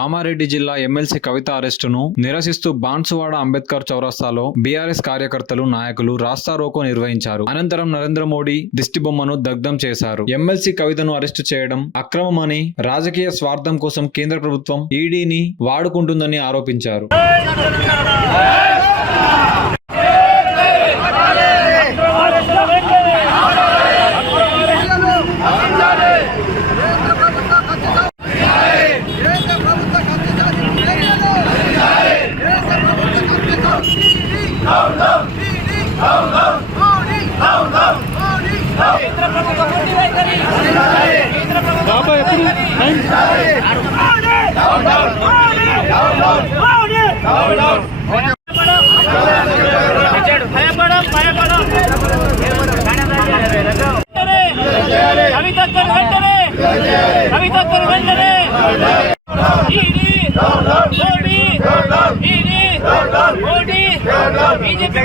కామారెడ్డి జిల్లా ఎమ్మెల్సీ కవిత అరెస్టును నిరసిస్తూ బాన్సువాడ అంబేద్కర్ చౌరస్తాలో బీఆర్ఎస్ కార్యకర్తలు నాయకులు రాస్తారోకో నిర్వహించారు. అనంతరం నరేంద్ర మోడీ దిష్టిబొమ్మను దగ్ధం చేశారు. ఎమ్మెల్సీ కవితను అరెస్టు చేయడం అక్రమమని, రాజకీయ స్వార్థం కోసం కేంద్ర ప్రభుత్వం ఈడీని వాడుకుంటుందని ఆరోపించారు. BJP